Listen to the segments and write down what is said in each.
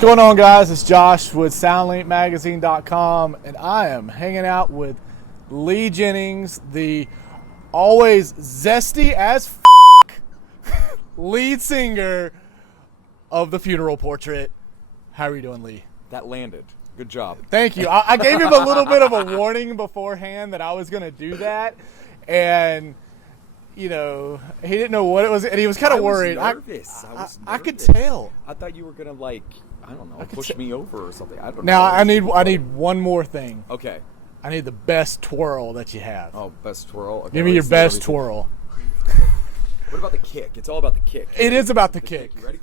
What's going on, guys? It's Josh with SoundlinkMagazine.com, and I am hanging out with Lee Jennings, the always zesty as lead singer of the Funeral Portrait. How are you doing, Lee? That landed. Good job. Thank you. I gave him a little bit of a warning beforehand that I was going to do that, and you know, he didn't know what it was, and he was kind of worried. I was nervous. I could tell. I thought you were gonna I don't know, push me over or something. I don't know. Now I need one more thing. Okay. I need the best twirl that you have. Oh, best twirl. Okay, Give me your best twirl. What about the kick? It's all about the kick. It is about the kick. You ready?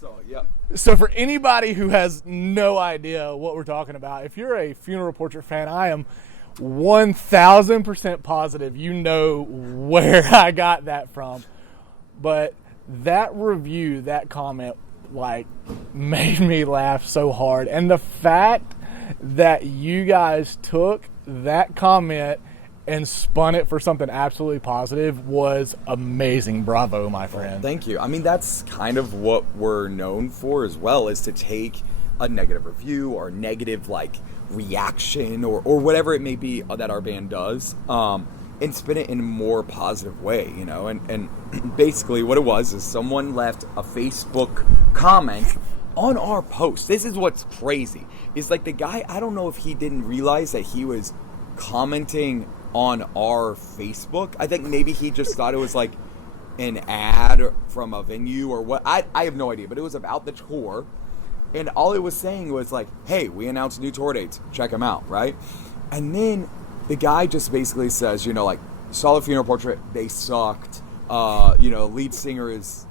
So, yeah. So for anybody who has no idea what we're talking about, if you're a Funeral Portrait fan, I am 1,000% positive you know where I got that from. But that review, that comment, made me laugh so hard. And the fact that you guys took that comment and spun it for something absolutely positive was amazing. Bravo, my friend. Thank you. I mean, that's kind of what we're known for as well, is to take a negative review or negative reaction or whatever it may be that our band does, and spin it in a more positive way, you know. And basically what it was is someone left a Facebook comment on our post. This is what's crazy. It's the guy, I don't know if he didn't realize that he was commenting on our Facebook. I think maybe he just thought it was an ad from a venue or what. I have no idea, but it was about the tour. And all it was saying was hey, we announced new tour dates. Check them out, right? And then the guy just basically says, saw the Funeral Portrait. They sucked. Lead singer is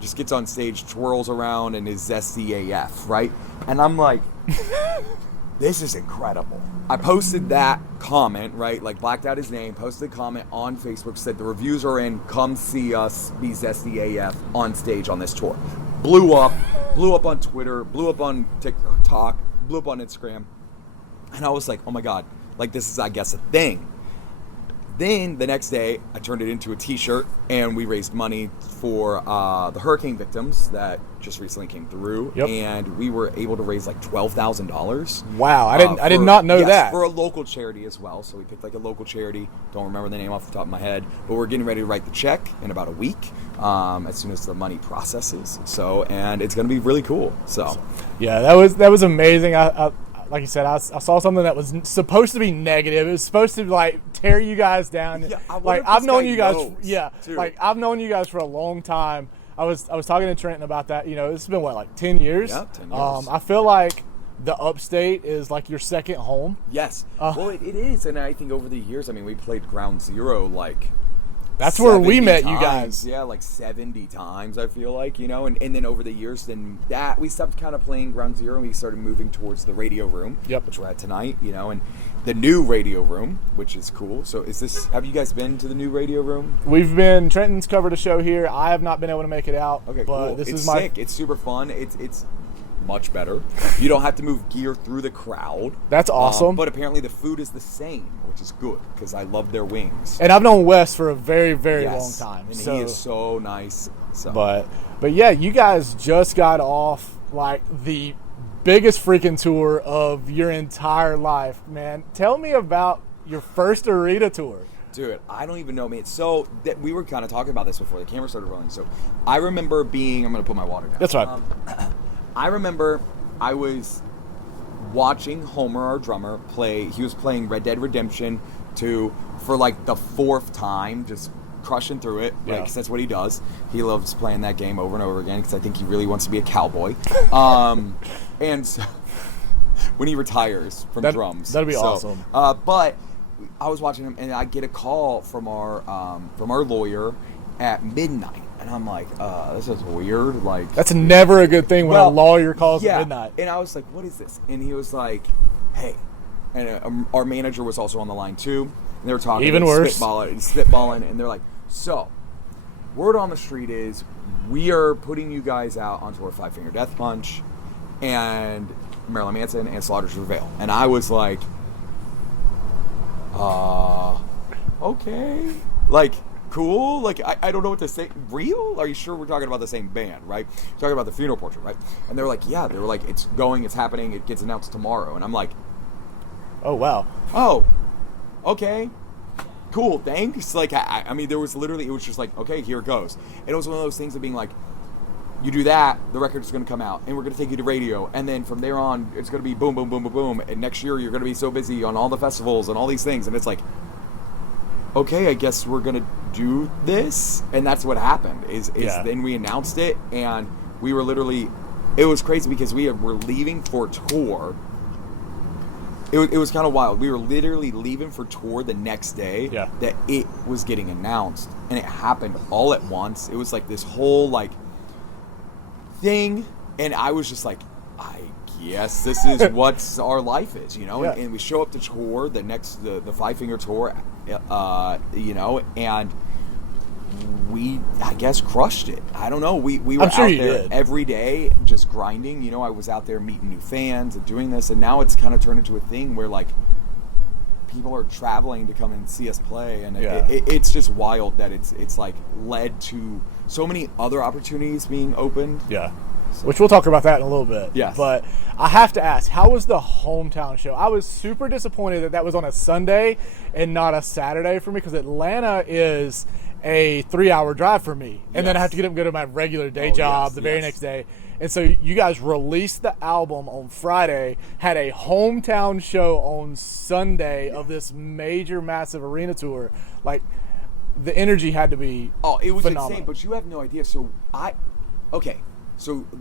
just gets on stage, twirls around, and is zesty AF, right? And I'm like, this is incredible. I posted that comment, right? Blacked out his name, posted the comment on Facebook, said the reviews are in. Come see us be zesty AF on stage on this tour. Blew up on Twitter, blew up on TikTok, blew up on Instagram. And I was like, oh my God, this is, I guess, a thing. Then the next day, I turned it into a t-shirt, and we raised money for the hurricane victims that just recently came through. Yep. And we were able to raise $12,000. Wow, I did not know that. For a local charity as well. So we picked a local charity. Don't remember the name off the top of my head, but we're getting ready to write the check in about a week, as soon as the money processes. So, and it's going to be really cool. So, yeah, that was amazing. I like you said, I saw something that was supposed to be negative. It was supposed to tear you guys down. Yeah, I've known you guys. I've known you guys for a long time. I was talking to Trenton about that. It's been 10 years. Yeah, 10 years. I feel like the upstate is your second home. Yes. Well, it is, and I think over the years, we played Ground Zero that's where we met times. You guys. Yeah, 70 times, I feel and then over the years, that we stopped kind of playing Ground Zero, and we started moving towards the Radio Room, which we're at tonight, and the new Radio Room, which is cool. So have you guys been to the new Radio Room? We've been. Trenton's covered a show here. I have not been able to make it out. Okay, but cool. This it's is sick. It's super fun. It's much better. You don't have to move gear through the crowd. That's awesome. But apparently the food is the same, which is good because I love their wings. And I've known Wes for a very, very long time. And he is so nice. So. But yeah, you guys just got off the biggest freaking tour of your entire life, man. Tell me about your first arena tour. Dude, I don't even know, man. So we were kind of talking about this before the camera started rolling. So I remember I'm going to put my water down. That's right. I remember I was watching Homer, our drummer, play. He was playing Red Dead Redemption 2 for the fourth time, just crushing through it. Because that's what he does. He loves playing that game over and over again because I think he really wants to be a cowboy. And so, when he retires from drums. That'd be awesome. But I was watching him, and I get a call from our lawyer at midnight. And I'm like, this is weird. That's never a good thing when a lawyer calls at midnight. And I was like, what is this? And he was like, hey. And our manager was also on the line too. And they were talking. Even worse. Spitballing. And they're like, so, word on the street is we are putting you guys out on tour Five Finger Death Punch and Marilyn Manson and Slaughter's Prevail. And I was like, okay. cool? Like, I don't know what to say. Real? Are you sure we're talking about the same band, right? Talking about the funeral portrait, right? And they're like, yeah. They were like, it's going, it's happening, it gets announced tomorrow. And I'm like, Oh, wow. oh, okay. Cool, thanks. Like, I mean, there was literally, it was just like, okay, here it goes. And it was one of those things of being like, you do that, the record's going to come out, and we're going to take you to radio, and then from there on, it's going to be boom, boom, boom, boom, boom, and next year you're going to be so busy on all the festivals and all these things, and it's like, okay, I guess we're going to do this, and that's what happened, is then we announced it, and we were literally, it was crazy because we were leaving for tour. It was kind of wild. We were literally leaving for tour the next day that it was getting announced, and it happened all at once. It was like this whole, like, thing, and I was just like, I guess this is what our life is, you know. And we show up to tour the Five Finger tour, you know, and we, I guess, crushed it. I don't know. We were out there every day just grinding. You know, I was out there meeting new fans and doing this, and now it's kind of turned into a thing where, like, people are traveling to come and see us play, and it's just wild that it's like led to so many other opportunities being opened. Yeah. Which we'll talk about that in a little bit. Yes. But I have to ask, how was the hometown show? I was super disappointed that was on a Sunday and not a Saturday for me, because Atlanta is a 3-hour drive for me. And then I have to get up and go to my regular day job the very next day. And so you guys released the album on Friday, had a hometown show on Sunday of this major, massive arena tour. Like, the energy had to be it was phenomenal. Insane, but you have no idea. So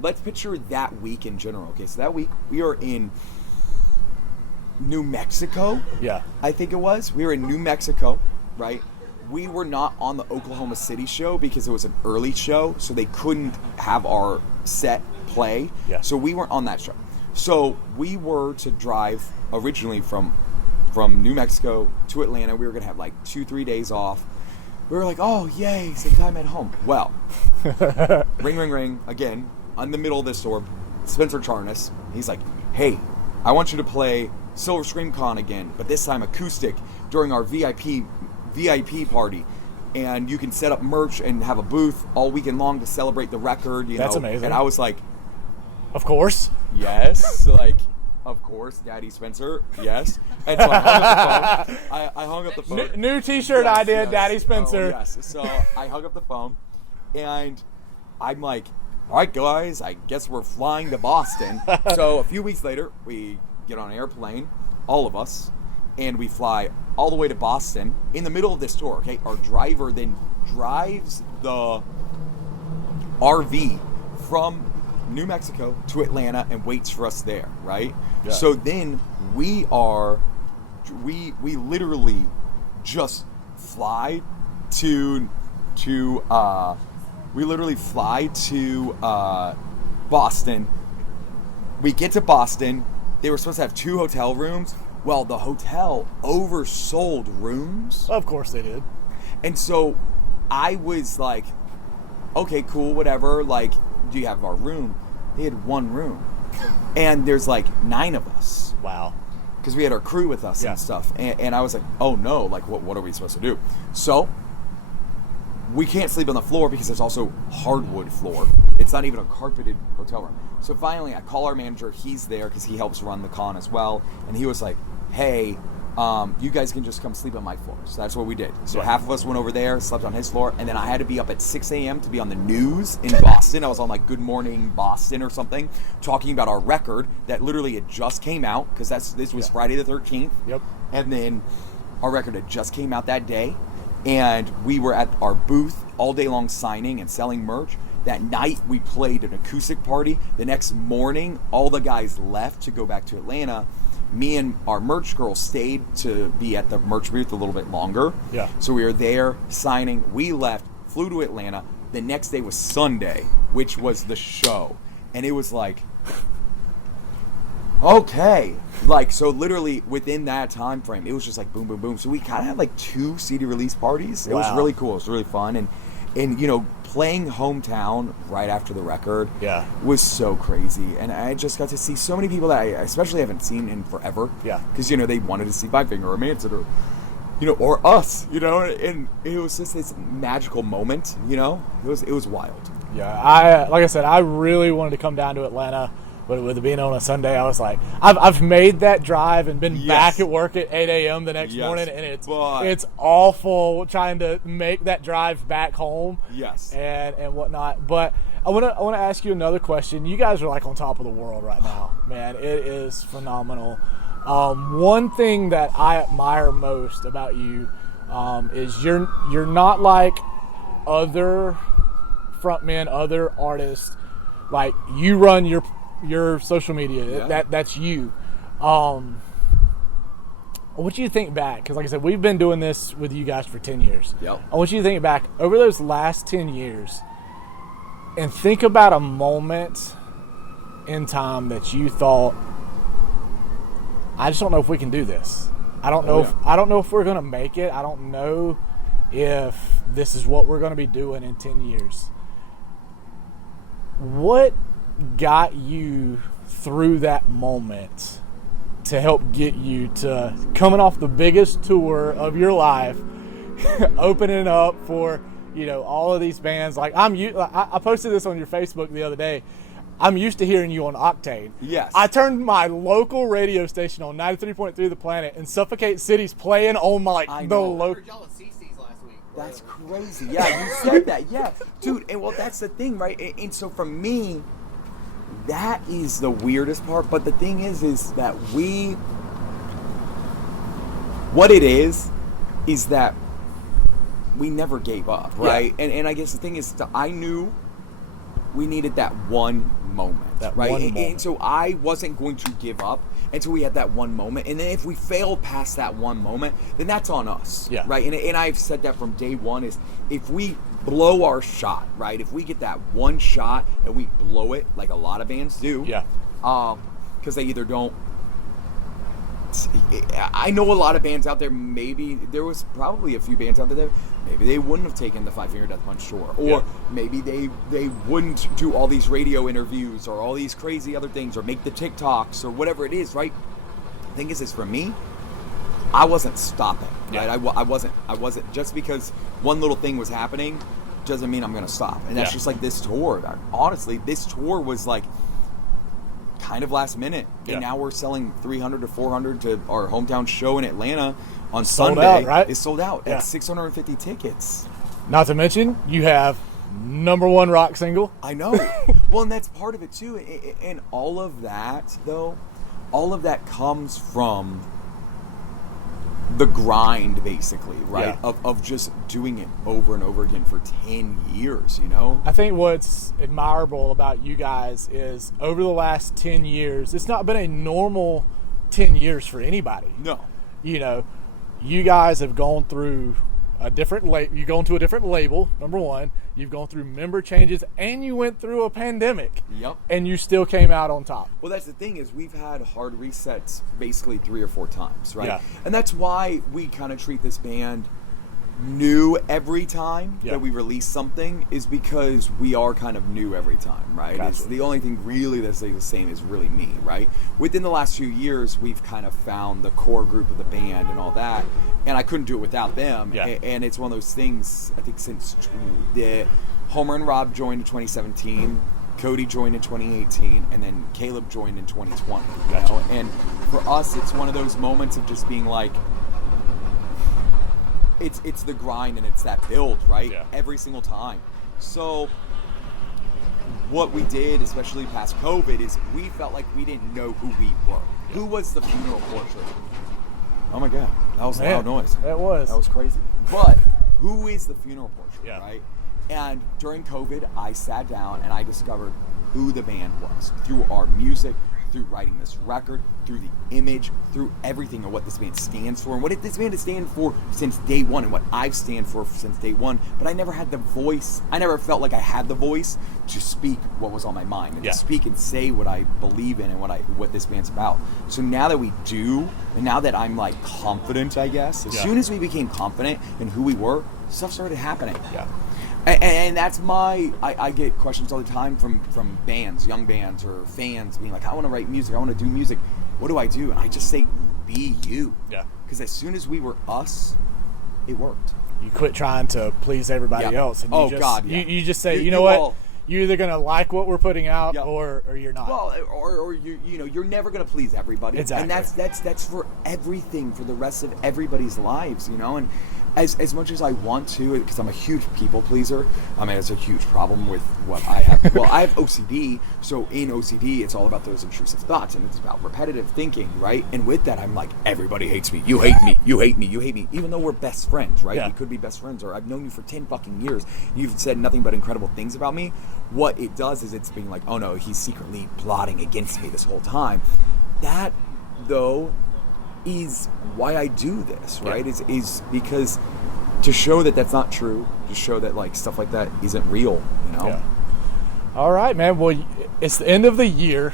let's picture that week in general. Okay, so that week we are in New Mexico. Yeah. I think it was. We were in New Mexico, right? We were not on the Oklahoma City show because it was an early show, so they couldn't have our set play. Yeah. So we weren't on that show. So we were to drive originally from New Mexico to Atlanta. We were going to have like 2-3 days off. We were like, oh, yay, some time at home. Well, ring, ring, ring, again, in the middle of this tour, Spencer Charnas, he's like, hey, I want you to play Silver Scream Con again, but this time acoustic during our VIP party. And you can set up merch and have a booth all weekend long to celebrate the record. That's amazing. And I was like, of course. Yes. Like, of course, Daddy Spencer, yes. And so I hung up the phone. I hung up the phone. New t-shirt I did, Daddy Spencer. Oh, yes. So I hung up the phone, and I'm like, all right, guys, I guess we're flying to Boston. So a few weeks later, we get on an airplane, all of us, and we fly all the way to Boston in the middle of this tour, okay? Our driver then drives the RV from New Mexico to Atlanta and waits for us there, right? Yeah. So then we literally just fly to Boston. We get to Boston. They were supposed to have 2 hotel rooms. Well, the hotel oversold rooms. Of course they did. And so I was like, okay, cool, whatever. Like, do you have our room? They had 1 room. And there's like 9 of us. Wow. Because we had our crew with us and stuff. And I was like, oh no, like what are we supposed to do? So we can't sleep on the floor because there's also hardwood floor. It's not even a carpeted hotel room. So finally I call our manager. He's there because he helps run the con as well. And he was like, hey, you guys can just come sleep on my floor. So that's what we did. So half of us went over there, slept on his floor, and then I had to be up at 6 a.m. to be on the news in Boston. I was on like Good Morning Boston or something, talking about our record that literally had just came out, because this was Friday the 13th. Yep. And then our record had just came out that day, and we were at our booth all day long signing and selling merch. That night we played an acoustic party. The next morning, all the guys left to go back to Atlanta. Me and our merch girl stayed to be at the merch booth a little bit longer. Yeah. So we were there signing. We left, flew to Atlanta. The next day was Sunday, which was the show. And it was like, okay. Like, so literally within that time frame, it was just like boom, boom, boom. So we kind of had like 2 CD release parties. It was really cool. It was really fun. And you know, playing hometown right after the record was so crazy. And I just got to see so many people that I especially haven't seen in forever. Yeah. Because, you know, they wanted to see Five Finger or Manson or or us, and it was just this magical moment, it was wild. Yeah, like I said, I really wanted to come down to Atlanta, but with it being on a Sunday, I was like, I've made that drive and been back at work at 8 a.m. the next morning, and it's awful trying to make that drive back home. Yes, and whatnot. But I want to ask you another question. You guys are like on top of the world right now, man. It is phenomenal. One thing that I admire most about you is you're not like other frontmen, other artists. Like, you run your social media. Yeah. That's you. What do you think back? Because like I said, we've been doing this with you guys for 10 years. Yep. I want you to think back over those last 10 years and think about a moment in time that you thought, I just don't know if we can do this. I don't know if we're going to make it. I don't know if this is what we're going to be doing in 10 years. What got you through that moment to help get you to coming off the biggest tour of your life, opening up for, all of these bands? Like, I posted this on your Facebook the other day. I'm used to hearing you on Octane. Yes. I turned my local radio station on 93.3 The Planet, and Suffacate City's playing on my the local. I heard y'all at CC's last week. That's crazy. Yeah, you said that. Yeah, dude. And that's the thing, right? And so for me, that is the weirdest part. But the thing is that what it is that we never gave up, right? Yeah. And I guess the thing is, I knew we needed that one moment, right? And so I wasn't going to give up until we had that one moment. And then if we fail past that one moment, then that's on us, right? And I've said that from day one, is if we blow our shot, right? If we get that one shot and we blow it, like a lot of bands do, because they either don't. I know a lot of bands out there, maybe there was probably a few bands out there that maybe they wouldn't have taken the Five Finger Death Punch tour, or maybe they wouldn't do all these radio interviews or all these crazy other things, or make the TikToks or whatever it is, right? The thing is for me, I wasn't stopping, right? I wasn't just because one little thing was happening doesn't mean I'm gonna stop. And that's just like this tour. Honestly, this tour was like kind of last minute, and now we're selling 300 to 400 to our hometown show in Atlanta on Sunday. Out, right? It's sold out at 650 tickets. Not to mention, you have #1 rock single. I know. Well, and that's part of it too. And all of that, though, all of that comes from the grind, basically, right? Of just doing it over and over again for 10 years, I think what's admirable about you guys is over the last 10 years, it's not been a normal 10 years for anybody. No. You guys have gone through a different you've gone to a different label, #1. You've gone through member changes, and you went through a pandemic. Yep. And you still came out on top. Well, that's the thing, is we've had hard resets basically 3 or 4 times, right? Yeah. And that's why we kind of treat this band new every time that we release something, is because we are kind of new every time, right? Gotcha. It's the only thing really that's the same is really me, right? Within the last few years, we've kind of found the core group of the band and all that, and I couldn't do it without them. And it's one of those things, I think, since the Homer and Rob joined in 2017, Cody joined in 2018, and then Caleb joined in 2020. Gotcha. And for us, it's one of those moments of just being like, it's the grind and it's that build, right? Every single time. So what we did, especially past COVID, is we felt like we didn't know who we were. Who was the funeral portrait? Oh my God, that was a loud noise. That was crazy. But who is the funeral portrait, right? And during COVID, I sat down and I discovered who the band was through our music, through writing this record, through the image, through everything, and what this band stands for, and what this band has stand for since day one, and what I've stand for since day one. But I never had the voice. I never felt like I had the voice to speak what was on my mind, and to speak and say what I believe in and what this band's about. So now that we do, and now that I'm like confident, I guess, as soon as we became confident in who we were, stuff started happening. And that's I get questions all the time from bands, young bands, or fans being like, I want to write music, I want to do music. What do I do? And I just say, be you. Because as soon as we were us, it worked. You quit trying to please everybody else. And you just say, you know what? You're either going to like what we're putting out or you're not. Well, or you're never going to please everybody. Exactly. And that's for everything, for the rest of everybody's lives, And as much as I want to, because I'm a huge people pleaser, I mean, it's a huge problem with what I have. Well, I have OCD, so in OCD, it's all about those intrusive thoughts, and it's about repetitive thinking, right? And with that, I'm like, everybody hates me. You hate me. You hate me. You hate me. Even though we're best friends, right? Yeah. We could be best friends, or I've known you for 10 fucking years. You've said nothing but incredible things about me. What it does is it's being like, oh no, he's secretly plotting against me this whole time. That, though, is why I do this, right? Yeah. Is because to show that that's not true, to show that like stuff like that isn't real, Yeah. All right, man. Well, it's the end of the year.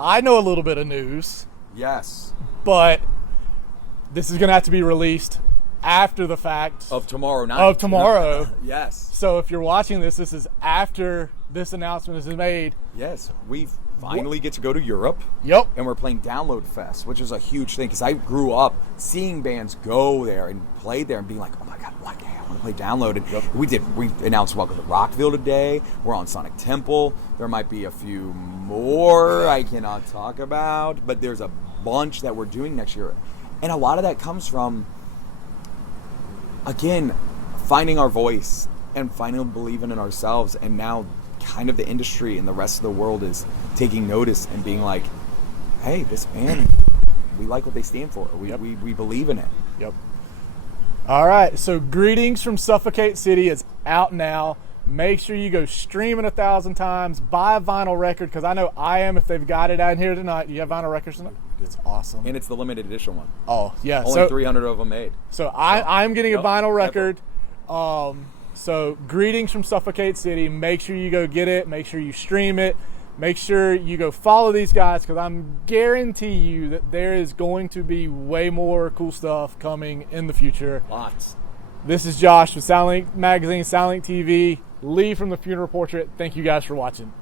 I know a little bit of news. Yes. But this is going to have to be released after the fact of tomorrow night. Of tomorrow. Yes. So if you're watching this is after this announcement is made. Yes, we finally get to go to Europe. Yep. And we're playing Download Fest, which is a huge thing because I grew up seeing bands go there and play there and being like, oh my God, I want to play Download. And we announced Welcome to Rockville today. We're on Sonic Temple. There might be a few more I cannot talk about, but there's a bunch that we're doing next year. And a lot of that comes from, again, finding our voice and finally believing in ourselves. And now kind of the industry and the rest of the world is taking notice and being like, hey, this band, we like what they stand for. We believe in it. Yep. All right. So Greetings from Suffacate City is out now. Make sure you go stream it 1,000 times. Buy a vinyl record, because I know I am, if they've got it out here tonight. You have vinyl records tonight? It's awesome. And it's the limited edition one. Oh, yeah. Only 300 of them made. So I'm getting a vinyl record. So Greetings from Suffacate City. Make sure you go get it. Make sure you stream it. Make sure you go follow these guys, because I'm guarantee you that there is going to be way more cool stuff coming in the future. Lots. This is Josh with Soundlink Magazine, Soundlink TV. Lee from the Funeral Portrait. Thank you guys for watching.